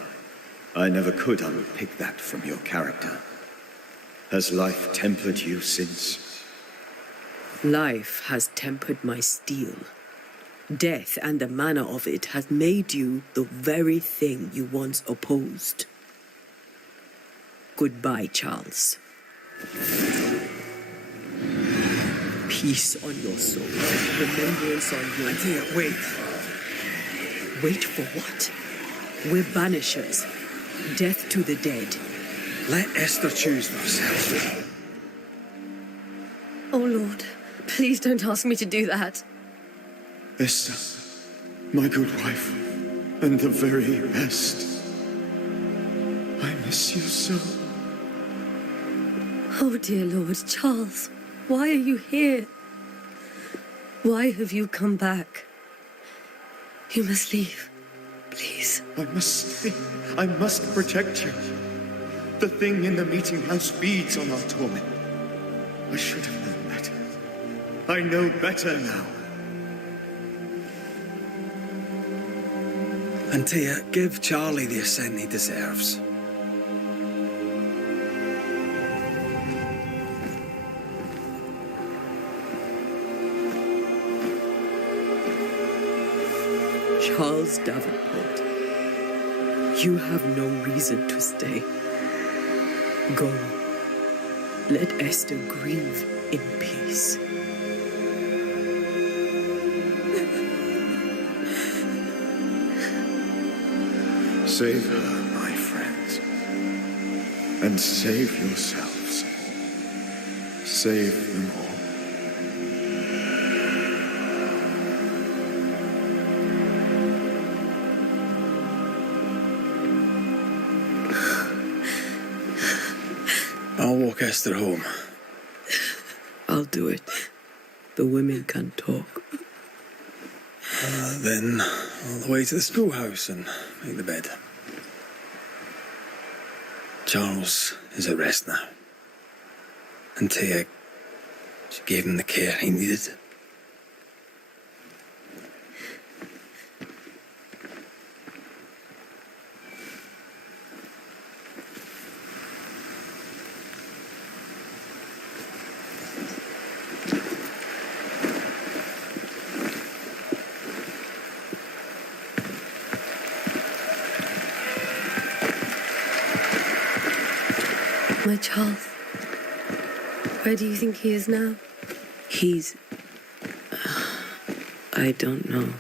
I never could unpick that from your character. Has life tempered you since? Life has tempered my steel. Death and the manner of it has made you the very thing you once opposed. Goodbye, Charles. Peace on your soul. Remembrance on your... Antea, wait. Wait for what? We're banishers. Death to the dead. Let Esther choose for herself. Oh, Lord, please don't ask me to do that. Esther, my good wife, and the very best. I miss you so. Oh, dear Lord, Charles, why are you here? Why have you come back? You must leave, please. I must stay. I must protect you. The thing in the meeting house feeds on our torment. I should have known better. I know better now. Antea, give Charlie the ascent he deserves. Charles Davenport, you have no reason to stay. Go. Let Esther grieve in peace. Save her, my friends. And save yourselves. Save them all. I'll walk Esther home. I'll do it. The women can't talk. Then all the way to the schoolhouse and make the bed. Charles is at rest now. And Tia, she gave him the care he needed. My Charles. Where do you think he is now? He's... I don't know.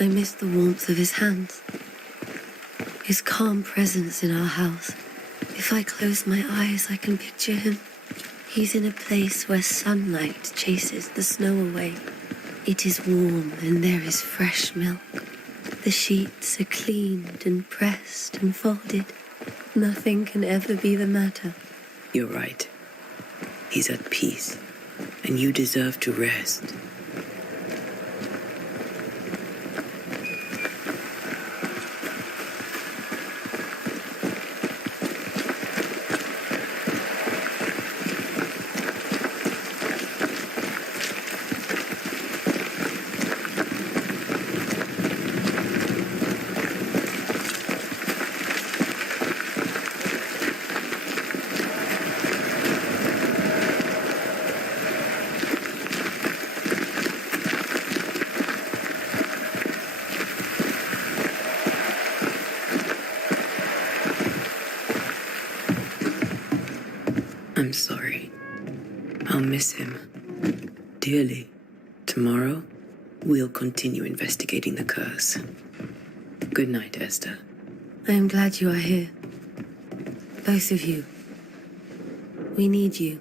I miss the warmth of his hands. His calm presence in our house. If I close my eyes, I can picture him. He's in a place where sunlight chases the snow away. It is warm and there is fresh milk. The sheets are cleaned and pressed and folded. Nothing can ever be the matter. You're right. He's at peace, and you deserve to rest. I'm sorry. I'll miss him dearly. Tomorrow, we'll continue investigating the curse. Good night, Esther. I am glad you are here. Both of you. We need you.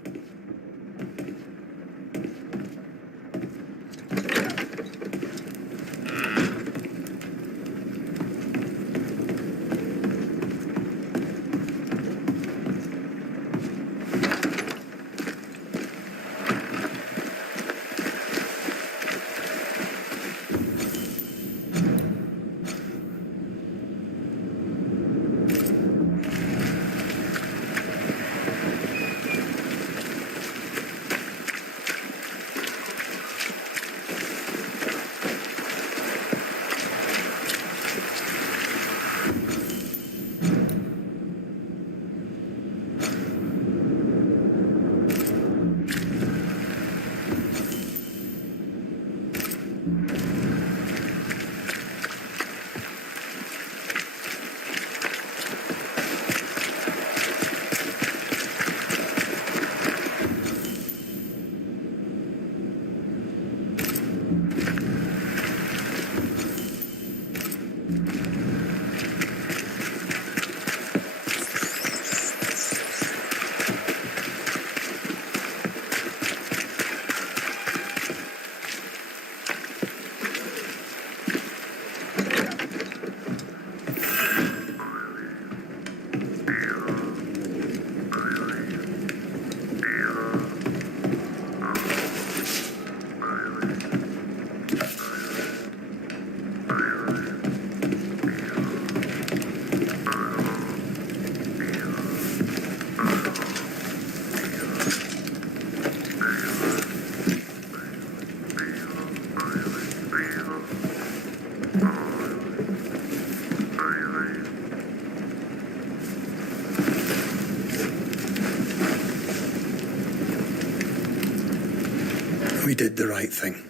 We did the right thing.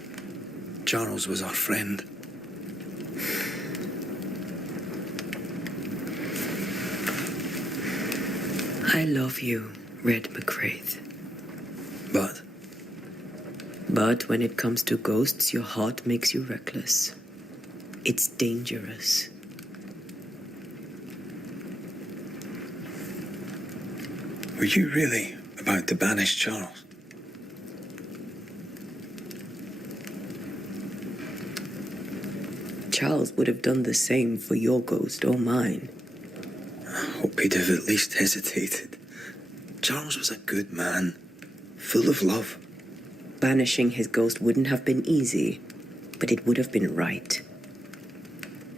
Charles was our friend. I love you, Red McCraith. But But when it comes to ghosts, your heart makes you reckless. It's dangerous. were you really about to banish Charles? Charles would have done the same for your ghost or mine. I hope he'd have at least hesitated. Charles was a good man, full of love. Banishing his ghost wouldn't have been easy, but it would have been right.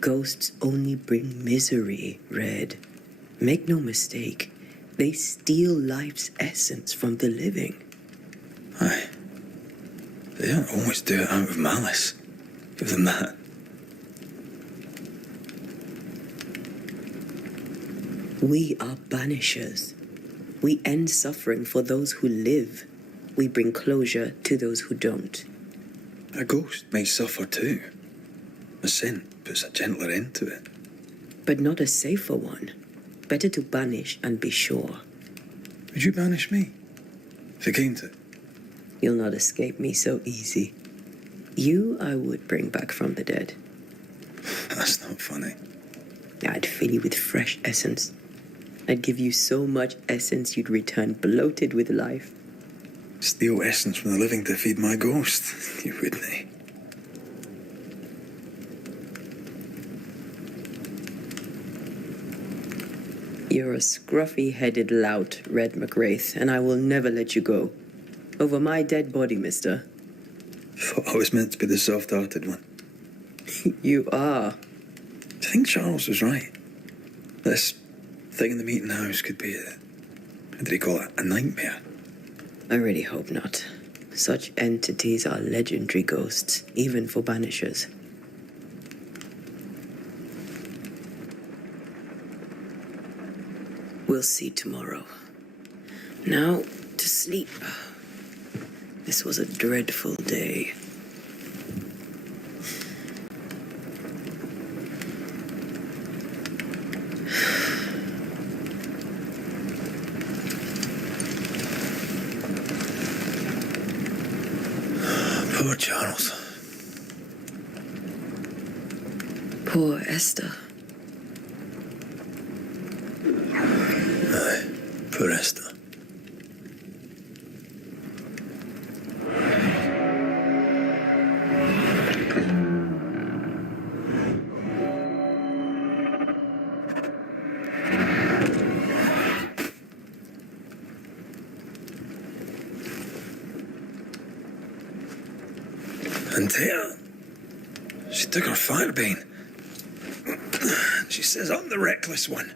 Ghosts only bring misery, Red. Make no mistake, they steal life's essence from the living. Aye. They don't always do it out of malice. Give them that. We are banishers. We end suffering for those who live. We bring closure to those who don't. A ghost may suffer too. A sin puts a gentler end to it. But not a safer one. Better to banish and be sure. Would you banish me? If it came to it? You'll not escape me so easy. You I would bring back from the dead. That's not funny. I'd fill you with fresh essence. I'd give you so much essence you'd return bloated with life. Steal essence from the living to feed my ghost. You wouldn't, eh? You're a scruffy-headed lout, Red McWraith, and I will never let you go. Over my dead body, mister. Thought I was meant to be the soft-hearted one. You are. Do you think Charles was right? This thing in the meeting house could be how did he call it? A nightmare? I really hope not. Such entities are legendary ghosts, even for banishers. We'll see tomorrow. Now, to sleep. This was a dreadful day. Poor Charles. Poor Esther. Aye, poor Esther. And Tia, she took her firebane. She says I'm the reckless one.